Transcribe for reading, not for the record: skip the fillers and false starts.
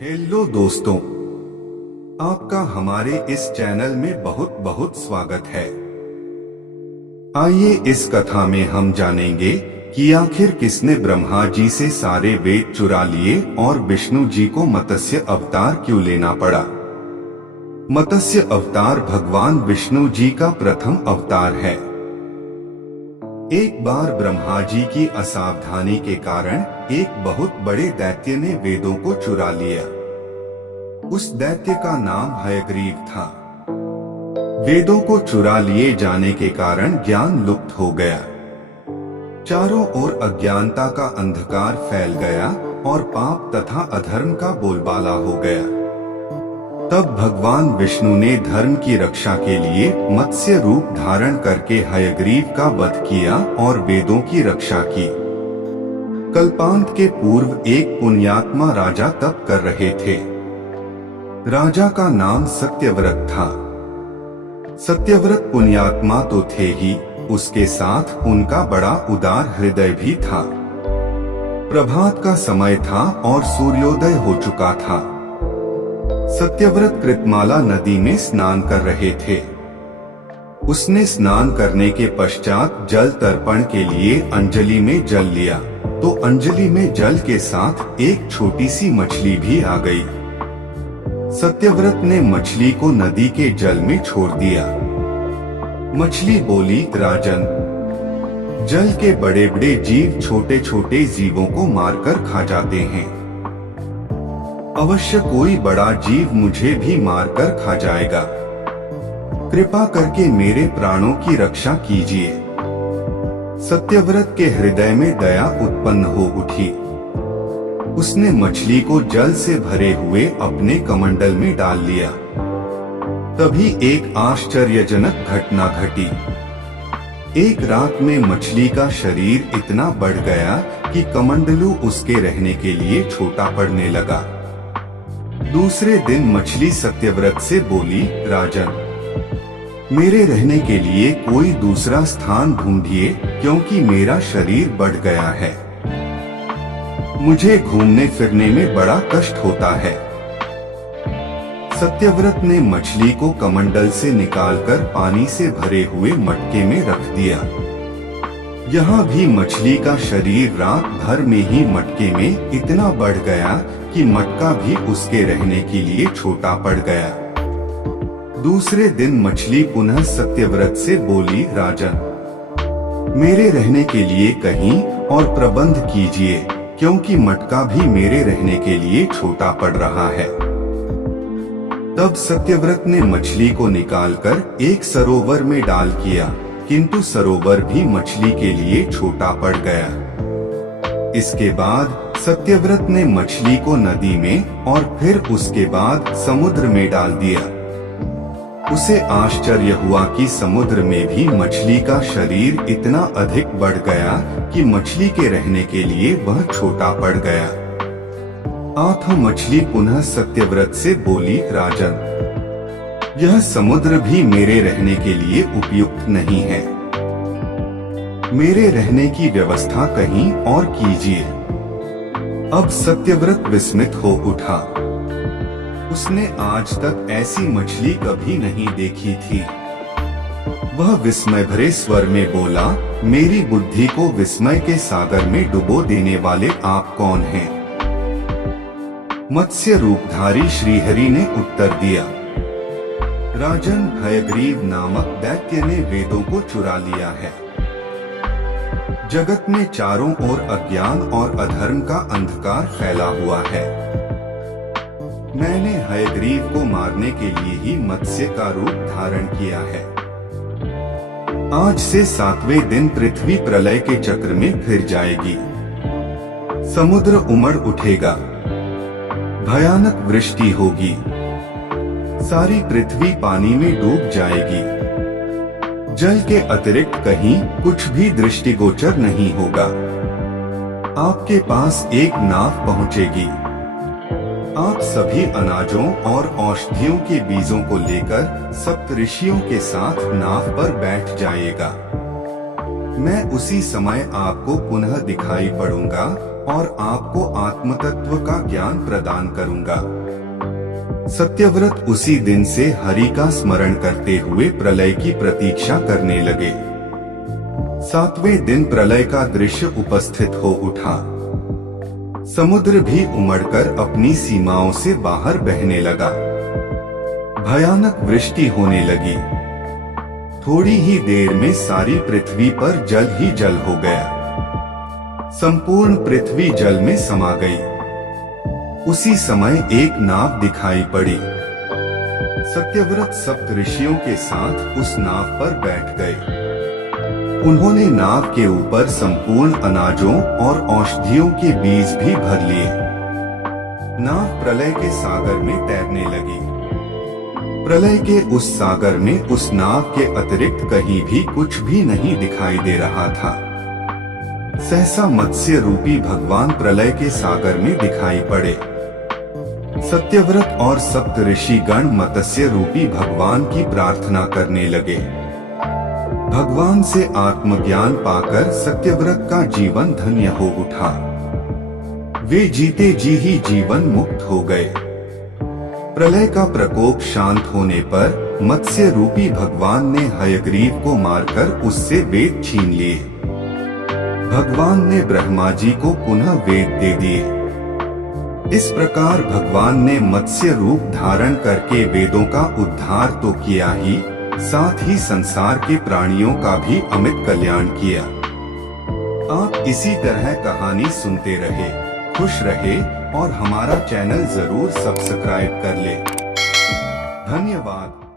Hello दोस्तों, आपका हमारे इस चैनल में बहुत बहुत स्वागत है। आइए इस कथा में हम जानेंगे कि आखिर किसने ब्रह्मा जी से सारे वेद चुरा लिए और विष्णु जी को मत्स्य अवतार क्यों लेना पड़ा। मत्स्य अवतार भगवान विष्णु जी का प्रथम अवतार है। एक बार ब्रह्मा जी की असावधानी के कारण एक बहुत बड़े दैत्य ने वेदों को चुरा लिया। उस दैत्य का नाम हयग्रीव था। वेदों को चुरा लिए जाने के कारण ज्ञान लुप्त हो गया। चारों ओर अज्ञानता का अंधकार फैल गया और पाप तथा अधर्म का बोलबाला हो गया। तब भगवान विष्णु ने धर्म की रक्षा के लिए मत्स्य रूप धारण करके हयग्रीव का वध किया और वेदों की रक्षा की। कल्पांत के पूर्व एक पुण्यात्मा राजा तप कर रहे थे। राजा का नाम सत्यव्रत था। सत्यव्रत पुण्यात्मा तो थे ही, उसके साथ उनका बड़ा उदार हृदय भी था। प्रभात का समय था और सूर्योदय हो चुका था। सत्यव्रत कृतमाला नदी में स्नान कर रहे थे। उसने स्नान करने के पश्चात जल तर्पण के लिए अंजलि में जल लिया, तो अंजलि में जल के साथ एक छोटी सी मछली भी आ गई। सत्यव्रत ने मछली को नदी के जल में छोड़ दिया। मछली बोली, राजन, जल के बड़े बड़े जीव छोटे छोटे जीवों को मारकर खा जाते हैं। अवश्य कोई बड़ा जीव मुझे भी मारकर खा जाएगा। कृपा करके मेरे प्राणों की रक्षा कीजिए। सत्यव्रत के हृदय में दया उत्पन्न हो उठी। उसने मछली को जल से भरे हुए अपने कमंडल में डाल लिया। तभी एक आश्चर्यजनक घटना घटी। एक रात में मछली का शरीर इतना बढ़ गया कि कमंडलू उसके रहने के लिए छोटा पड़ने लगा। दूसरे दिन मछली सत्यव्रत से बोली, राजन, मेरे रहने के लिए कोई दूसरा स्थान ढूंढिए, क्योंकि मेरा शरीर बढ़ गया है। मुझे घूमने फिरने में बड़ा कष्ट होता है। सत्यव्रत ने मछली को कमंडल से निकालकर पानी से भरे हुए मटके में रख दिया। यहाँ भी मछली का शरीर रात भर में ही मटके में इतना बढ़ गया कि मटका भी उसके रहने के लिए छोटा पड़ गया। दूसरे दिन मछली पुनः सत्यव्रत से बोली, राजन, मेरे रहने के लिए कहीं और प्रबंध कीजिए, क्योंकि मटका भी मेरे रहने के लिए छोटा पड़ रहा है। तब सत्यव्रत ने मछली को निकालकर एक सरोवर में डाल किया, किंतु सरोवर भी मछली के लिए छोटा पड़ गया। इसके बाद सत्यव्रत ने मछली को नदी में और फिर उसके बाद समुद्र में डाल दिया। उसे आश्चर्य हुआ कि समुद्र में भी मछली का शरीर इतना अधिक बढ़ गया कि मछली के रहने के लिए वह छोटा पड़ गया। आठ मछली पुनः सत्यव्रत से बोली, राजन, यह समुद्र भी मेरे रहने के लिए उपयुक्त नहीं है। मेरे रहने की व्यवस्था कहीं और कीजिए। अब सत्यव्रत विस्मित हो उठा। उसने आज तक ऐसी मछली कभी नहीं देखी थी। वह विस्मय भरे स्वर में बोला, मेरी बुद्धि को विस्मय के सागर में डुबो देने वाले आप कौन हैं? मत्स्य रूपधारी श्रीहरि ने उत्तर दिया, राजन, हयग्रीव नामक दैत्य ने वेदों को चुरा लिया है। जगत में चारों ओर अज्ञान और अधर्म का अंधकार फैला हुआ है। मैंने हयग्रीव को मारने के लिए ही मत्स्य का रूप धारण किया है। आज से 7वें दिन पृथ्वी प्रलय के चक्र में फिर जाएगी। समुद्र उमड़ उठेगा, भयानक वृष्टि होगी, सारी पृथ्वी पानी में डूब जाएगी। जल के अतिरिक्त कहीं कुछ भी दृष्टिगोचर नहीं होगा। आपके पास एक नाव पहुंचेगी। आप सभी अनाजों और औषधियों के बीजों को लेकर सप्तऋषियों के साथ नाव पर बैठ जाइएगा। मैं उसी समय आपको पुनः दिखाई पड़ूंगा और आपको आत्मतत्व का ज्ञान प्रदान करूंगा। सत्यव्रत उसी दिन से हरि का स्मरण करते हुए प्रलय की प्रतीक्षा करने लगे। 7वें दिन प्रलय का दृश्य उपस्थित हो उठा। समुद्र भी उमड़कर अपनी सीमाओं से बाहर बहने लगा। भयानक वृष्टि होने लगी। थोड़ी ही देर में सारी पृथ्वी पर जल ही जल हो गया। संपूर्ण पृथ्वी जल में समा गई। उसी समय एक नाव दिखाई पड़ी। सत्यव्रत सप्त ऋषियों के साथ उस नाव पर बैठ गए। उन्होंने नाव के ऊपर संपूर्ण अनाजों और औषधियों के बीज भी भर लिए। नाव प्रलय के सागर में तैरने लगी। प्रलय के उस सागर में उस नाव के अतिरिक्त कहीं भी कुछ भी नहीं दिखाई दे रहा था। सहसा मत्स्य रूपी भगवान प्रलय के सागर में दिखाई पड़े। सत्यव्रत और सप्त ऋषि गण मत्स्य रूपी भगवान की प्रार्थना करने लगे। भगवान से आत्मज्ञान पाकर सत्यव्रत का जीवन धन्य हो उठा। वे जीते जी ही जीवन मुक्त हो गए। प्रलय का प्रकोप शांत होने पर मत्स्य रूपी भगवान ने हयग्रीव को मारकर उससे वेद छीन लिए। भगवान ने ब्रह्मा जी को पुनः वेद दे दिए। इस प्रकार भगवान ने मत्स्य रूप धारण करके वेदों का उद्धार तो किया ही, साथ ही संसार के प्राणियों का भी अमित कल्याण किया। आप इसी तरह कहानी सुनते रहे, खुश रहे और हमारा चैनल जरूर सब्सक्राइब कर ले। धन्यवाद।